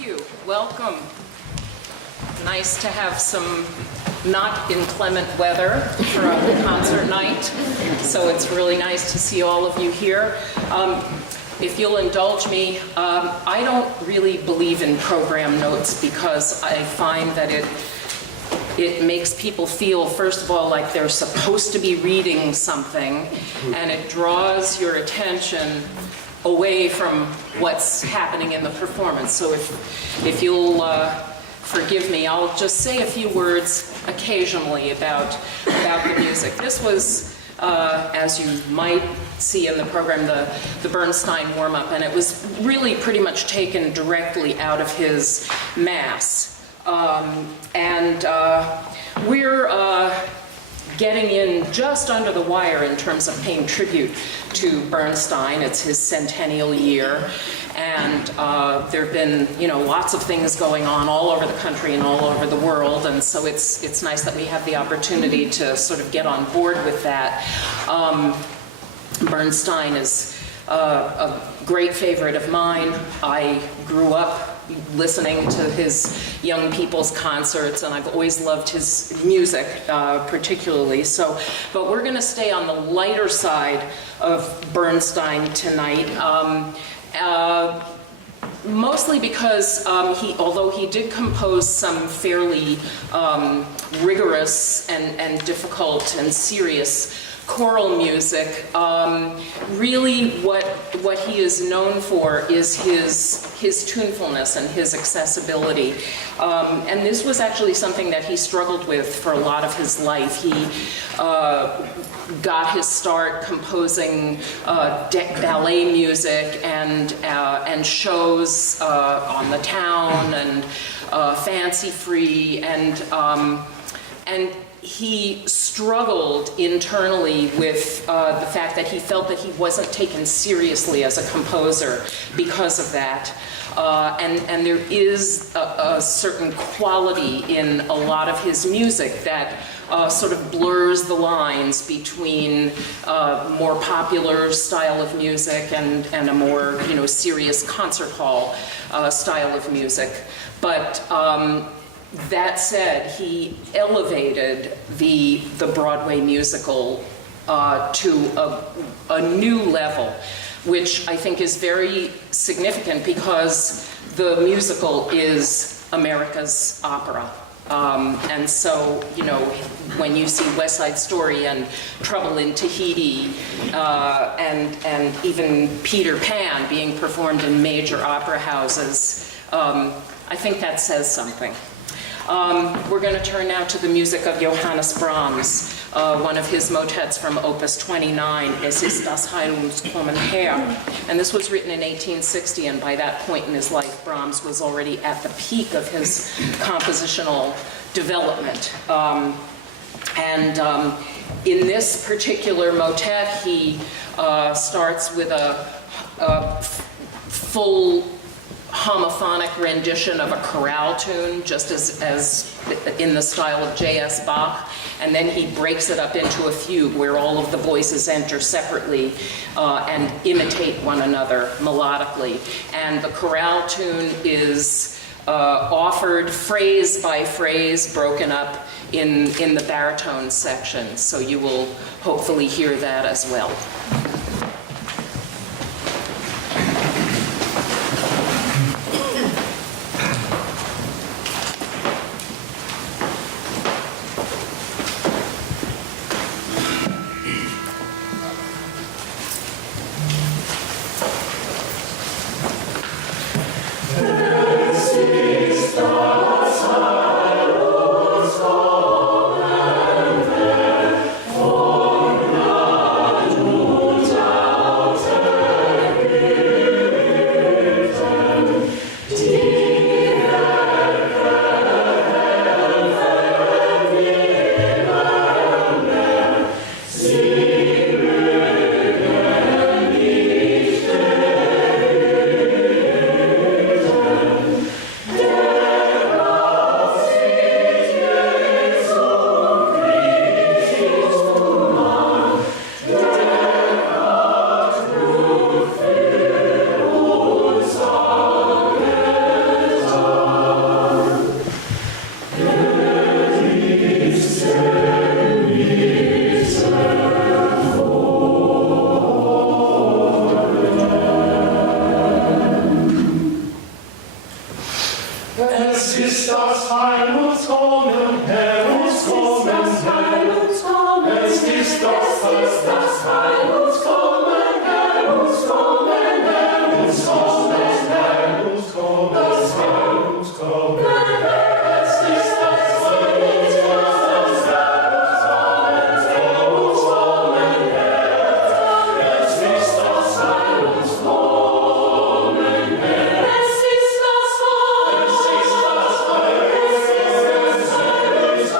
Thank you. Welcome. Nice to have some not inclement weather for a concert night, so it's really nice to see all of you here. If you'll indulge me, I don't really believe in program notes because I find that it makes people feel, first of all, like they're supposed to be reading something, and it draws your attention away from what's happening in the performance. So if you'll forgive me, I'll just say a few words occasionally about the music. This was, as you might see in the program, the Bernstein warm-up, and it was really pretty much taken directly out of his Mass. We're getting in just under the wire in terms of paying tribute to Bernstein. It's his centennial year, and there have been, lots of things going on all over the country and all over the world, and so it's nice that we have the opportunity to sort of get on board with that. Bernstein is a great favorite of mine. I grew up listening to his young people's concerts, and I've always loved his music particularly. But we're going to stay on the lighter side of Bernstein tonight, mostly because although he did compose some fairly rigorous and difficult and serious choral music, really what he is known for is his tunefulness and his accessibility. And this was actually something that he struggled with for a lot of his life. He got his start composing ballet music and shows on the town and Fancy Free, and he struggled internally with the fact that he felt that he wasn't taken seriously as a composer because of that. And there is a certain quality in a lot of his music that sort of blurs the lines between more popular style of music and a more serious concert hall style of music. But that said, he elevated the Broadway musical to a new level, which I think is very significant because the musical is America's opera. And so, when you see West Side Story and Trouble in Tahiti and even Peter Pan being performed in major opera houses, I think that says something. We're going to turn now to the music of Johannes Brahms, one of his motets from Opus 29, Es ist das Heilungskommen her. And this was written in 1860, and by that point in his life, Brahms was already at the peak of his compositional development. In this particular motet, he starts with a full homophonic rendition of a chorale tune, just as in the style of J.S. Bach, and then he breaks it up into a fugue where all of the voices enter separately and imitate one another melodically. And the chorale tune is offered phrase by phrase, broken up in the baritone section, so you will hopefully hear that as well. Oh Es ist das Heil uns kommen, Herr uns kommen, Herr. Es ist das Heil uns kommen, Herr uns kommen, Herr uns kommen, Herr uns kommen, Herr uns kommen. Es ist das Heil uns kommen, Herr uns kommen, Herr. Es ist das Heil uns kommen, Herr. Es ist das Heil, es ist das Heil, es ist das Heil uns kommen,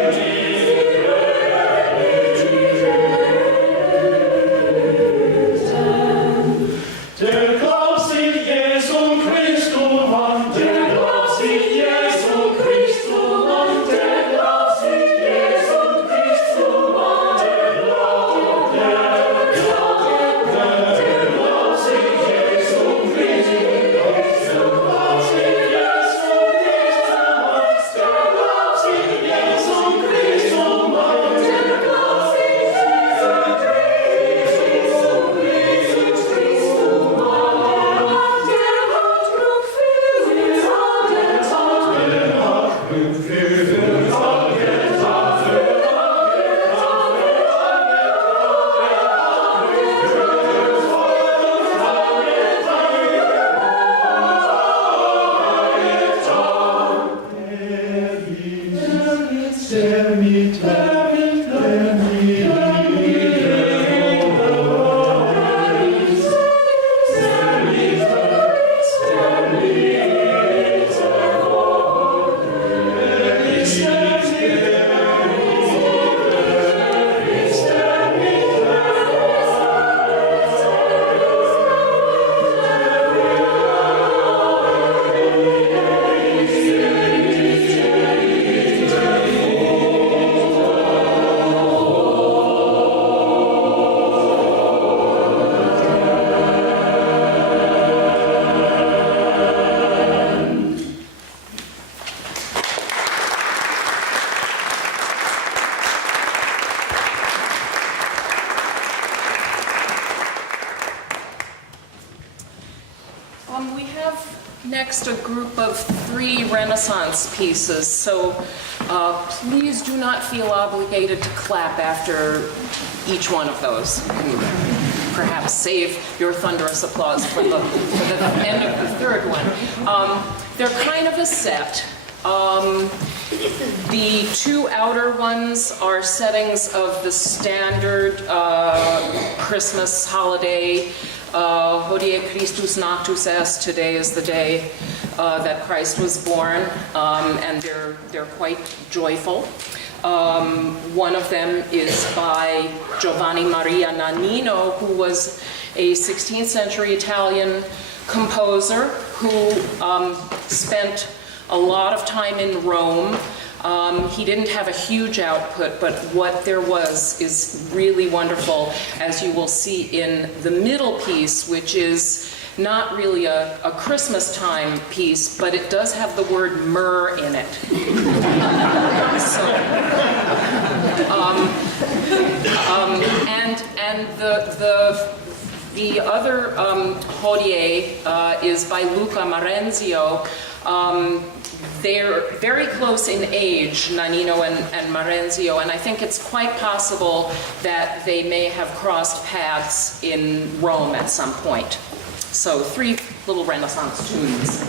Herr. We have next a group of 3 Renaissance pieces, so please do not feel obligated to clap after each one of those. You can perhaps save your thunderous applause for the end of the third one. They're kind of a set. The 2 outer ones are settings of the standard Christmas holiday. Hodie Christus nactus est, today is the day that Christ was born, and they're quite joyful. One of them is by Giovanni Maria Nannino, who was a 16th century Italian composer who spent a lot of time in Rome. He didn't have a huge output, but what there was is really wonderful, as you will see in the middle piece, which is not really a Christmas time piece, but it does have the word myrrh in it. So, and the other hodie is by Luca Marenzio. They're very close in age, Nannino and Marenzio, and I think it's quite possible that they may have crossed paths in Rome at some point. So 3 little Renaissance tunes.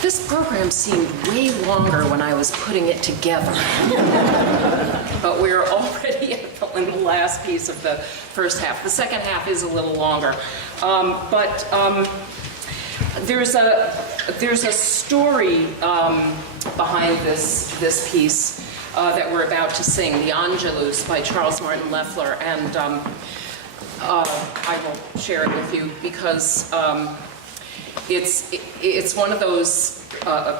This program seemed way longer when I was putting it together. But we're already in the last piece of the first half. The second half is a little longer. There's a story behind this piece that we're about to sing, The Angelus by Charles Martin Loeffler, and I will share it with you because it's one of those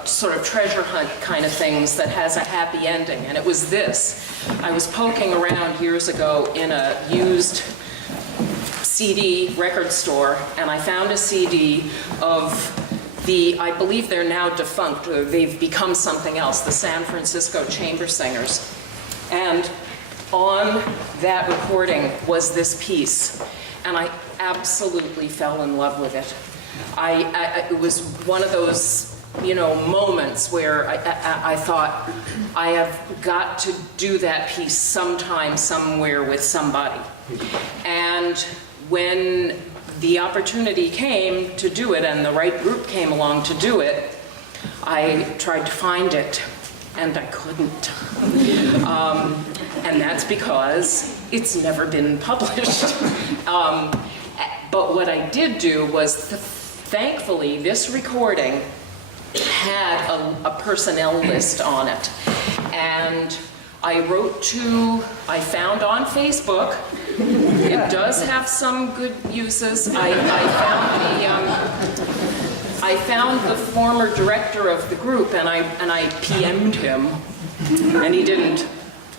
sort of treasure hunt kind of things that has a happy ending, and it was this. I was poking around years ago in a used CD record store, and I found a CD of I believe they're now defunct, or they've become something else, the San Francisco Chamber Singers. And on that recording was this piece, and I absolutely fell in love with it. It was one of those, moments where I thought, I have got to do that piece sometime, somewhere with somebody. And when the opportunity came to do it and the right group came along to do it, I tried to find it and I couldn't. And that's because it's never been published. But what I did do was, thankfully, this recording had a personnel list on it. And I found on Facebook. It does have some good uses. I found the former director of the group, and I PM'd him, and he didn't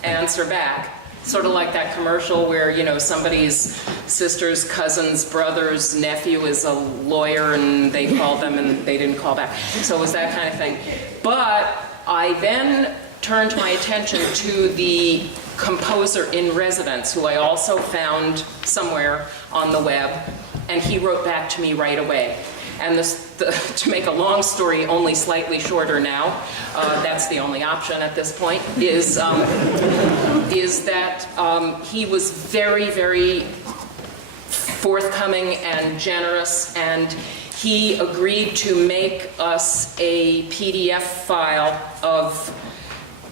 answer back. Sort of like that commercial where, somebody's sister's cousin's brother's nephew is a lawyer, and they called them and they didn't call back. So it was that kind of thing. But I then turned my attention to the composer in residence, who I also found somewhere on the web, and he wrote back to me right away. And to make a long story only slightly shorter now, that's the only option at this point, is that he was very, very forthcoming and generous, and he agreed to make us a PDF file of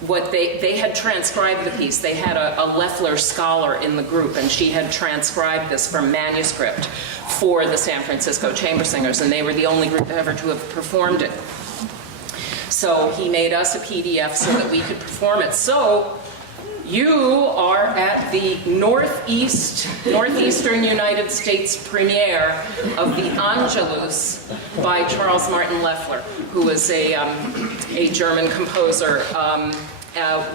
what they had transcribed the piece. They had a Loeffler scholar in the group, and she had transcribed this from manuscript for the San Francisco Chamber Singers, and they were the only group ever to have performed it. So he made us a PDF so that we could perform it. So you are at the Northeastern United States premiere of The Angelus by Charles Martin Loeffler, who is a German composer, a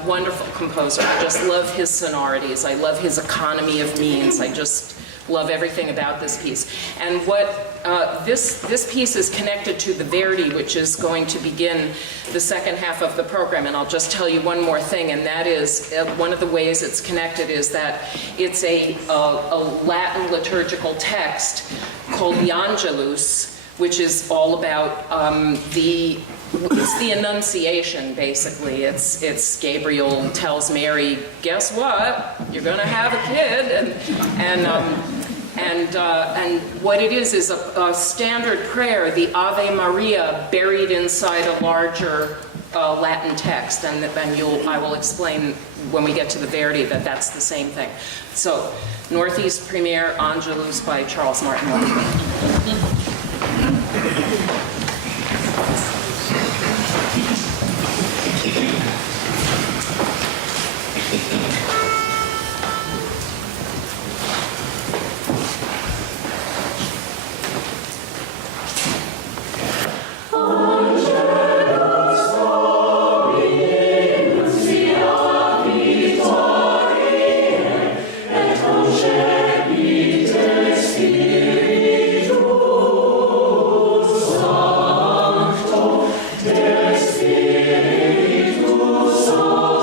wonderful composer. I just love his sonorities. I love his economy of means. I just love everything about this piece. And what this piece is connected to the Verdi, which is going to begin the second half of the program. And I'll just tell you one more thing, and that is one of the ways it's connected is that it's a Latin liturgical text called the Angelus, which is all about it's the Annunciation, basically. It's Gabriel tells Mary, guess what? You're going to have a kid, and what it is a standard prayer, the Ave Maria, buried inside a larger Latin text, and I will explain when we get to the Verdi that that's the same thing. So, Northeast premiere, Angelus by Charles Martin Loeffler. Spiritus Sancto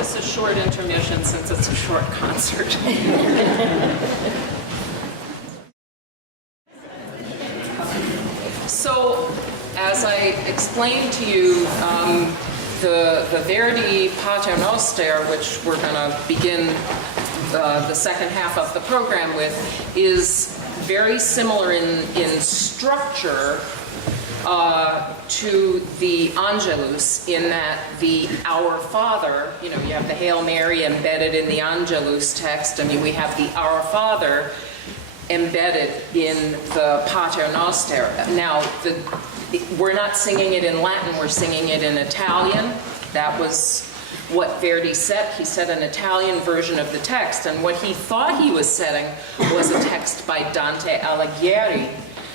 this a short intermission since it's a short concert. So, as I explained to you, the Verdi Pater Noster, which we're going to begin the second half of the program with, is very similar in structure to the Angelus, in that the Our Father, you have the Hail Mary embedded in the Angelus text. I mean, we have the Our Father embedded in the Pater Noster. Now, we're not singing it in Latin, we're singing it in Italian. That was what Verdi said. He said an Italian version of the text, and what he thought he was setting was a text by Dante Alighieri.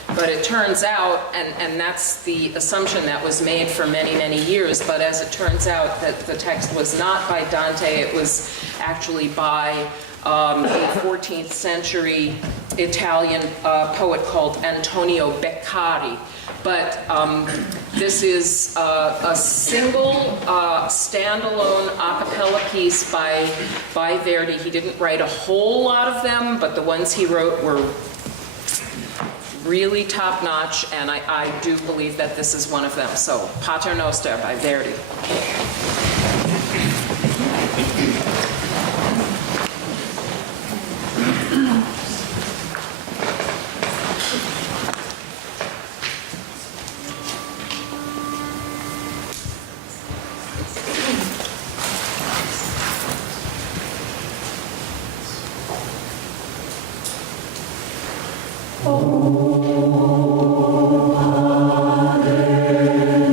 But it turns out, and that's the assumption that was made for many, many years, but as it turns out, that the text was not by Dante, it was actually by a 14th century Italian poet called Antonio Beccari. But this is a single, standalone a cappella piece by Verdi. He didn't write a whole lot of them, but the ones he wrote were really top-notch, and I do believe that this is one of them. So, Pater Noster by Verdi.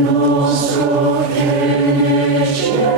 Nostro che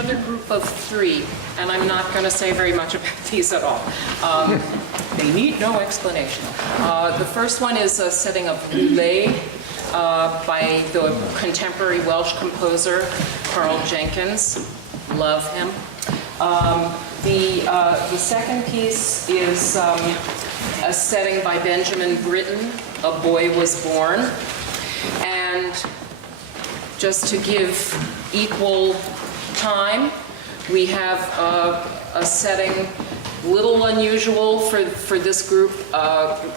another group of three, and I'm not going to say very much about these at all. They need no explanation. The first one is a setting of Roulette by the contemporary Welsh composer Carl Jenkins. Love him. The second piece is a setting by Benjamin Britten, A Boy Was Born. And just to give equal time, we have a setting little unusual for this group.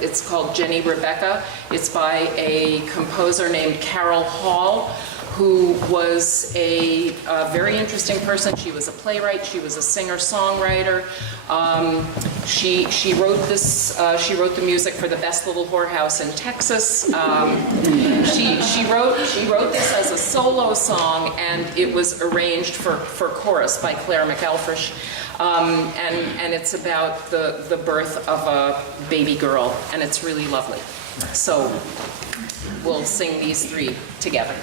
It's called Jenny Rebecca. It's by a composer named Carol Hall, who was a very interesting person. She was a playwright. She was a singer-songwriter. She wrote this. She wrote the music for the Best Little Whorehouse in Texas. She wrote this as a solo song, and it was arranged for chorus by Claire McElfresh. And it's about the birth of a baby girl, and it's really lovely. So we'll sing these three together.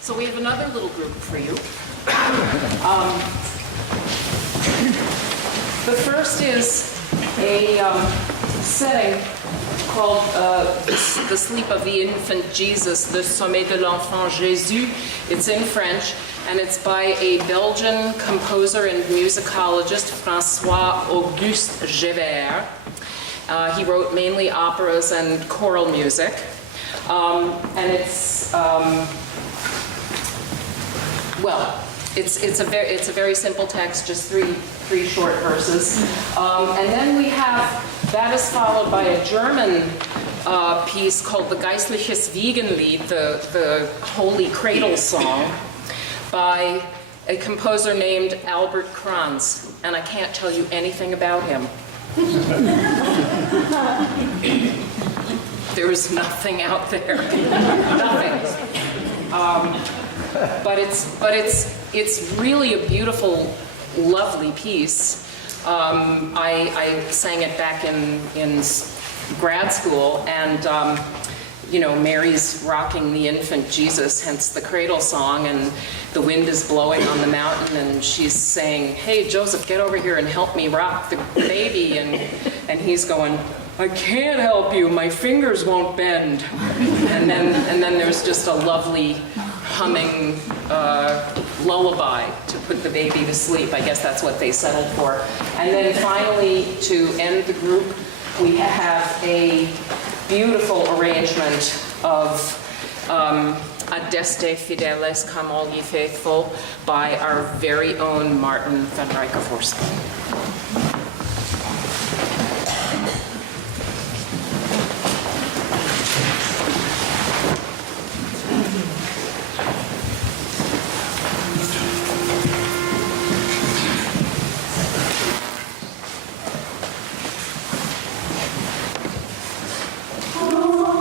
So we have another little group for you. The first is a setting called The Sleep of the Infant Jesus, Le Sommeil de l'Enfant Jésus. It's in French, and it's by a Belgian composer and musicologist, François-Auguste Gevert. He wrote mainly operas and choral music. And it's, it's a very simple text, just three short verses. And then we have, that is followed by a German piece called the Geistliches Wiegenlied, the Holy Cradle Song, by a composer named Albert Kranz. And I can't tell you anything about him. There is nothing out there. Nothing. But it's really a beautiful, lovely piece. I sang it back in grad school, and Mary's rocking the infant Jesus, hence the cradle song, and the wind is blowing on the mountain, and she's saying, "Hey, Joseph, get over here and help me rock the baby," and he's going, "I can't help you, my fingers won't bend." And then there's just a lovely humming lullaby to put the baby to sleep. I guess that's what they settled for. And then finally, to end the group, we have a beautiful arrangement of Adeste Fideles, Come All Ye Faithful, by our very own Martin van Rijkenvorstin. Oh,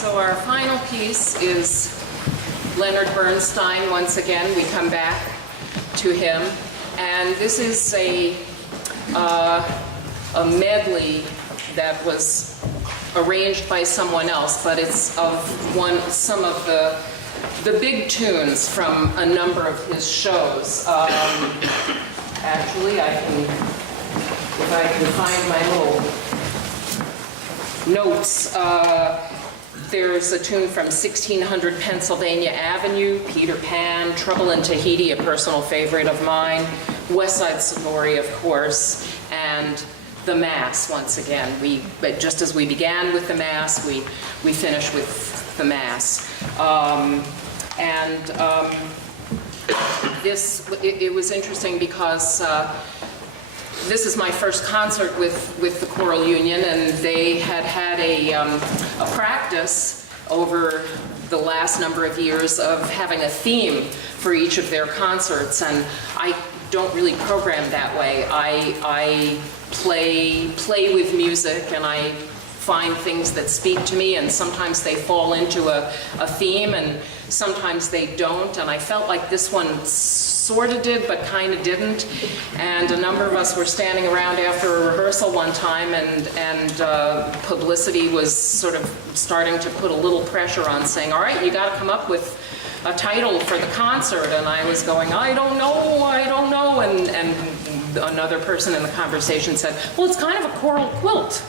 So our final piece is Leonard Bernstein. Once again, we come back to him. And this is a medley that was arranged by someone else, but it's of some of the big tunes from a number of his shows. Actually, if I can find my little notes, there's a tune from 1600 Pennsylvania Avenue, Peter Pan, Trouble in Tahiti, a personal favorite of mine, West Side Story, of course, and the Mass. Once again, just as we began with the Mass, we finish with the Mass. It was interesting because this is my first concert with the Choral Union, and they had a practice over the last number of years of having a theme for each of their concerts, and I don't really program that way. I play with music, and I find things that speak to me, and sometimes they fall into a theme, and sometimes they don't, and I felt like this one sort of did, but kind of didn't. And a number of us were standing around after a rehearsal one time, and publicity was sort of starting to put a little pressure on, saying, all right, you got to come up with a title for the concert. And I was going, I don't know, and another person in the conversation said, well, it's kind of a choral quilt.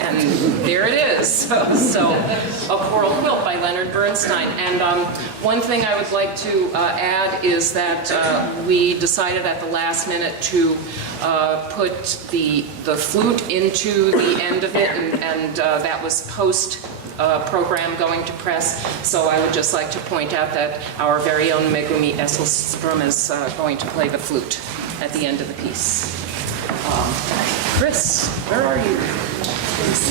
And there it is. So, A Choral Quilt by Leonard Bernstein. And one thing I would like to add is that we decided at the last minute to put the flute into the end of it, and that was post-program going to press. So I would just like to point out that our very own Megumi Esselstrom is going to play the flute at the end of the piece. Chris, where are you? Yes.